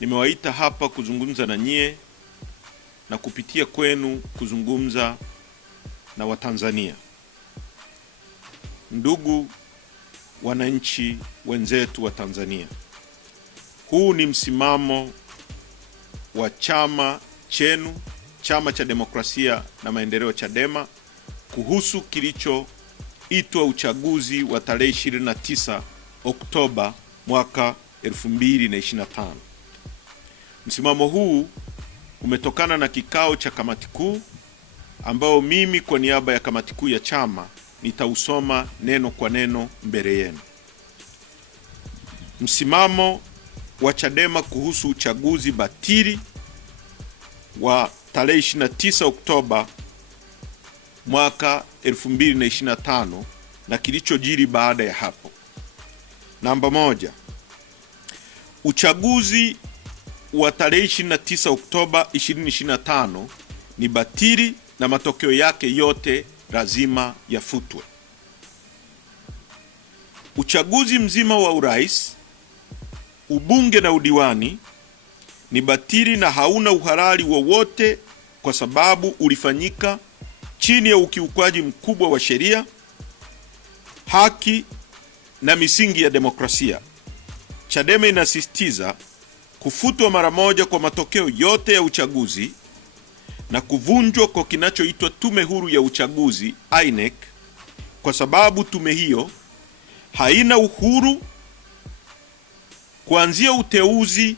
nimewaita hapa kuzungumza na nyie na kupitia kwenu kuzungumza na Watanzania. Ndugu wananchi wenzetu wa Tanzania, huu ni msimamo wa chama chenu, Chama cha Demokrasia na Maendeleo Chadema, kuhusu kilichoitwa uchaguzi wa tarehe 29 Oktoba mwaka 2025. Msimamo huu umetokana na kikao cha kamati kuu ambao mimi kwa niaba ya kamati kuu ya chama nitausoma neno kwa neno mbele yenu. Msimamo wa Chadema kuhusu uchaguzi batili wa tarehe 29 Oktoba mwaka 2025 na kilichojiri baada ya hapo. Namba 1. Uchaguzi wa tarehe 29 Oktoba 2025 ni batili na matokeo yake yote lazima yafutwe. Uchaguzi mzima wa urais, ubunge na udiwani ni batili na hauna uhalali wowote kwa sababu ulifanyika chini ya ukiukwaji mkubwa wa sheria, haki na misingi ya demokrasia. Chadema inasisitiza kufutwa mara moja kwa matokeo yote ya uchaguzi na kuvunjwa kwa kinachoitwa Tume Huru ya Uchaguzi INEC, kwa sababu tume hiyo haina uhuru kuanzia uteuzi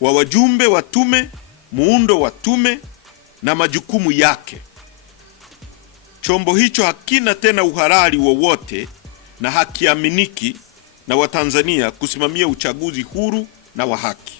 wa wajumbe wa tume, muundo wa tume na majukumu yake. Chombo hicho hakina tena uhalali wowote na hakiaminiki na Watanzania kusimamia uchaguzi huru na wa haki.